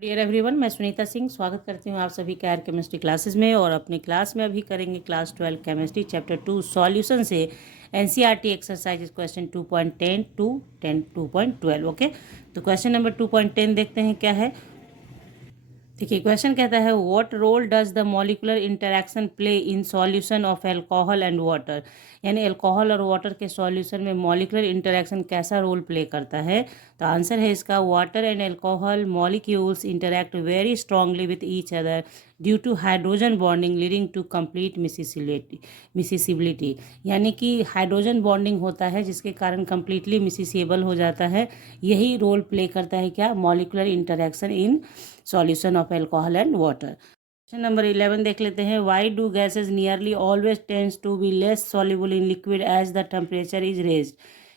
Dear everyone, मैं सुनीता सिंह स्वागत करती हूँ आप सभी का केमिस्ट्री क्लासेस में। और अपनी क्लास में अभी करेंगे क्लास 12 केमिस्ट्री चैप्टर 2 सॉल्यूशन से NCERT exercise question 2.10 to 2.12। Okay, तो क्वेश्चन नंबर 2.10 देखते हैं क्या है। देखिए, क्वेश्चन कहता है what role does the molecular interaction play in solution of alcohol and water. यानी अल्कोहल और वाटर के सॉल्यूशन में मॉलिकुलर इंटरेक्शन कैसा रोल प्ले करता है। तो आंसर है इसका water and alcohol molecules interact very strongly with each other due to hydrogen bonding leading to complete miscibility. यानी कि हाइड्रोजन बॉन्डिंग होता है जिसके कारण कंप्लीटली मिसिसेबल हो जाता है। यही रोल प्ले करता है क्या, molecular interaction in solution of alcohol and water. Question number 11 देख लेते हैं। Why do gases nearly always tends to be less soluble in liquid as the temperature is raised.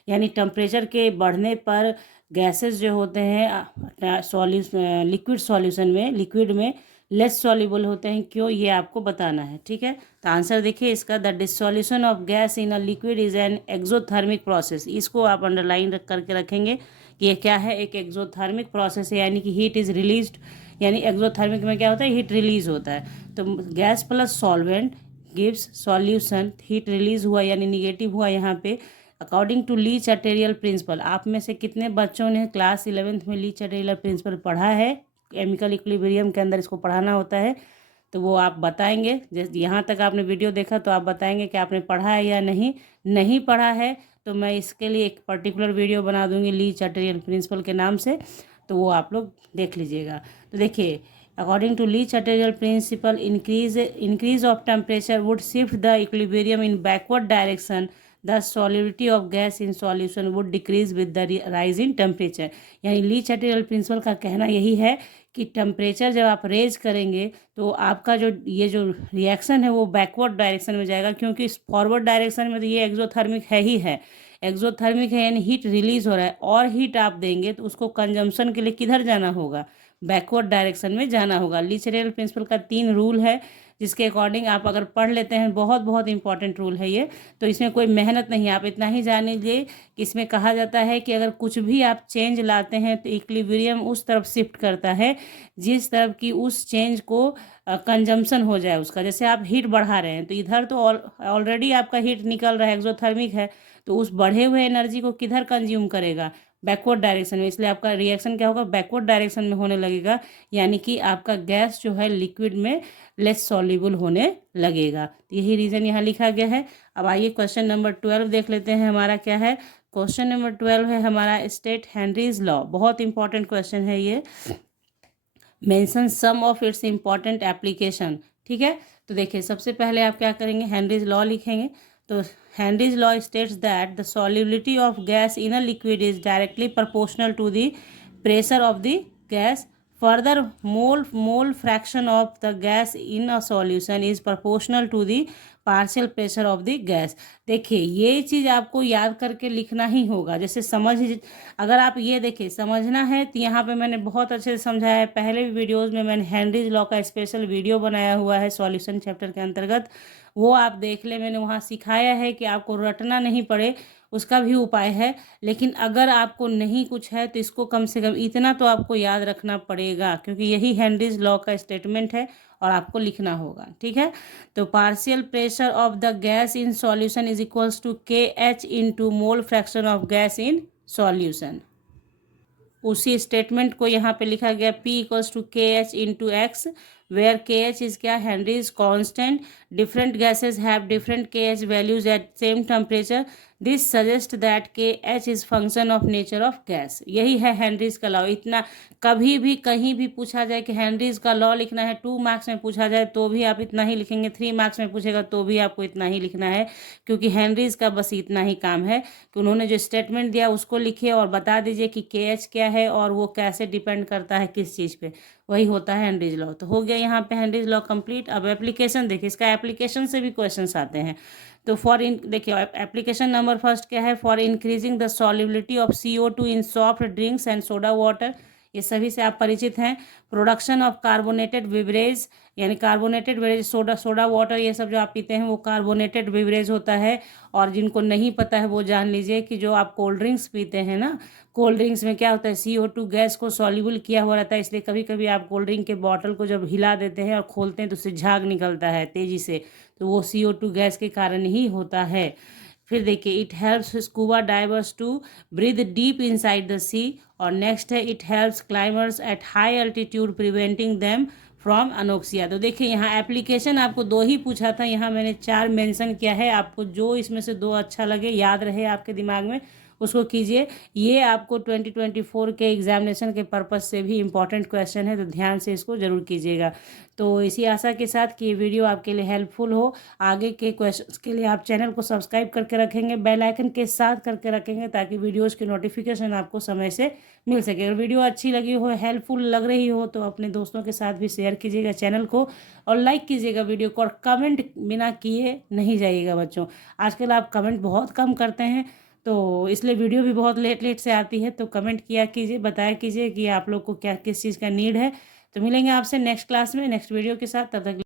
यानी टेम्परेचर के बढ़ने पर गैसेस जो होते हैं लिक्विड में लेस सॉल्युबल होते हैं। क्यों, ये आपको बताना है। ठीक है, तो आंसर देखिए इसका, the dissolution of gas in a liquid is an exothermic process. इसको आप अंडरलाइन करके रखेंगे कि ये क्या है, एक एक्सोथर्मिक प्रोसेस है, यानी कि हीट इज रिलीज्ड। यानी एक्सोथर्मिक में क्या होता है, हीट रिलीज होता है। तो gas plus solvent gives solution, heat release हुआ यानी निगेटिव हुआ यहाँ पे। According to Le Chatelier principal, आप में से कितने बच्चों ने क्लास 11th में ली चाटेरियल प्रिंसिपल पढ़ा है। केमिकल इक्विलिब्रियम के अंदर इसको पढ़ाना होता है, तो वो आप बताएंगे। जैसे यहाँ तक आपने वीडियो देखा तो आप बताएंगे कि आपने पढ़ा है या नहीं। नहीं पढ़ा है तो मैं इसके लिए एक पर्टिकुलर वीडियो बना दूंगी ली चाटेरियल प्रिंसिपल के नाम से, तो वो आप लोग देख लीजिएगा। तो देखिए, according to Le Chatelier principle increase of temperature would shift the equilibrium in backward direction, the solubility of gas in solution would decrease with the rise in temperature. यानी ली चाटेरियल प्रिंसिपल का कहना यही है कि temperature जब आप raise करेंगे तो आपका जो रिएक्शन है वो बैकवर्ड डायरेक्शन में जाएगा, क्योंकि फॉरवर्ड डायरेक्शन में तो ये एक्सोथर्मिक है ही है। एक्सोथर्मिक है यानी हीट रिलीज हो रहा है, और हीट आप देंगे तो उसको कंजम्पशन के लिए किधर जाना होगा, बैकवर्ड डायरेक्शन में जाना होगा। ली चाटेरियल प्रिंसिपल का 3 रूल है जिसके अकॉर्डिंग आप अगर पढ़ लेते हैं, बहुत बहुत इंपॉर्टेंट रूल है ये, तो इसमें कोई मेहनत नहीं है। आप इतना ही जान लीजिए कि इसमें कहा जाता है कि अगर कुछ भी आप चेंज लाते हैं तो इक्विलिब्रियम उस तरफ शिफ्ट करता है जिस तरफ की उस चेंज को कंजम्पशन हो जाए उसका। जैसे आप हीट बढ़ा रहे हैं तो इधर तो ऑलरेडी आपका हीट निकल रहा है, एक्सोथर्मिक है, तो उस बढ़े हुए एनर्जी को किधर कंज्यूम करेगा, बैकवर्ड डायरेक्शन में। इसलिए आपका रिएक्शन क्या होगा, बैकवर्ड डायरेक्शन में होने लगेगा, यानी कि आपका गैस जो है लिक्विड में लेस सॉल्युबल होने लगेगा। तो यही रीज़न यहाँ लिखा गया है। अब आइए क्वेश्चन नंबर 12 देख लेते हैं हमारा क्या है। क्वेश्चन नंबर 12 है हमारा स्टेट हेनरीज लॉ। बहुत इंपॉर्टेंट क्वेश्चन है ये। Mention some of its important application. ठीक है, तो देखिए सबसे पहले आप क्या करेंगे, हेनरीज लॉ लिखेंगे। तो Henry's law states that the solubility of gas in a liquid is directly proportional to the pressure of the gas. Further mole fraction of the gas in a solution is proportional to the partial pressure of the gas. देखिए ये चीज़ आपको याद करके लिखना ही होगा। जैसे अगर आप ये देखिए समझना है तो यहाँ पे मैंने बहुत अच्छे से समझाया है। पहले भी वीडियोस में मैंने हेनरीज लॉ का स्पेशल वीडियो बनाया हुआ है सॉल्यूशन चैप्टर के अंतर्गत, वो आप देख ले। मैंने वहाँ सिखाया है कि आपको रटना नहीं पड़े, उसका भी उपाय है। लेकिन अगर आपको नहीं कुछ है तो इसको कम से कम इतना तो आपको याद रखना पड़ेगा, क्योंकि यही हेनरीज लॉ का स्टेटमेंट है और आपको लिखना होगा। ठीक है, तो partial pressure of the gas in solution is equals to K H into mole fraction of gas in solution. उसी स्टेटमेंट को यहाँ पे लिखा गया P equals to K H into x, where K H is क्या, Henry's constant. Different gases have different K H values at same temperature. This suggest that K H is function of nature of gas. यही है Henrys का law. इतना कभी भी कहीं भी पूछा जाए कि हेनरीज का लॉ लिखना है, 2 मार्क्स में पूछा जाए तो भी आप इतना ही लिखेंगे, 3 मार्क्स में पूछेगा तो भी आपको इतना ही लिखना है, क्योंकि हेनरीज का बस इतना ही काम है कि उन्होंने जो स्टेटमेंट दिया उसको लिखिए और बता दीजिए कि के एच क्या है और वो कैसे डिपेंड करता है किस चीज़ पे। वही होता है हेनरीज लॉ। तो हो गया यहाँ पे हेनरीज लॉ कंप्लीट। अब एप्लीकेशन देखिए, इसका एप्लीकेशन से भी क्वेश्चंस आते हैं। तो देखिए एप्लीकेशन नंबर फर्स्ट क्या है, for increasing the solubility of CO2 in soft drinks and soda water. ये सभी से आप परिचित हैं। प्रोडक्शन ऑफ कार्बोनेटेड बेवरेज, यानी कार्बोनेटेड बेवरेज, सोडा वाटर, ये सब जो आप पीते हैं वो कार्बोनेटेड बेवरेज होता है। और जिनको नहीं पता है वो जान लीजिए कि जो आप कोल्ड ड्रिंक्स पीते हैं ना, कोल्ड ड्रिंक्स में क्या होता है, CO2 गैस को सॉल्युबल किया हुआ रहता है, इसलिए कभी कभी आप कोल्ड ड्रिंक के बॉटल को जब हिला देते हैं और खोलते हैं तो उससे झाग निकलता है तेज़ी से, तो वो CO2 गैस के कारण ही होता है। फिर देखिए, it helps scuba divers to breathe deep inside the sea. और नेक्स्ट है, it helps climbers at high altitude preventing them from anoxia. तो देखिए यहाँ एप्लीकेशन आपको 2 ही पूछा था, यहाँ मैंने 4 मेंशन किया है। आपको जो इसमें से 2 अच्छा लगे, याद रहे आपके दिमाग में, उसको कीजिए। ये आपको 2024 के एग्जामिनेशन के पर्पस से भी इम्पॉर्टेंट क्वेश्चन है, तो ध्यान से इसको ज़रूर कीजिएगा। तो इसी आशा के साथ कि ये वीडियो आपके लिए हेल्पफुल हो, आगे के क्वेश्चंस के लिए आप चैनल को सब्सक्राइब करके रखेंगे, बेल आइकन के साथ करके रखेंगे, ताकि वीडियोज़ की नोटिफिकेशन आपको समय से मिल सके। अगर वीडियो अच्छी लगी हो, हेल्पफुल लग रही हो, तो अपने दोस्तों के साथ भी शेयर कीजिएगा चैनल को, और लाइक कीजिएगा वीडियो को, और कमेंट बिना किए नहीं जाइएगा बच्चों। आजकल आप कमेंट बहुत कम करते हैं, तो इसलिए वीडियो भी बहुत लेट लेट से आती है। तो कमेंट किया कीजिए, बताया कीजिए कि आप लोग को क्या किस चीज़ का नीड है। तो मिलेंगे आपसे नेक्स्ट क्लास में नेक्स्ट वीडियो के साथ, तब तक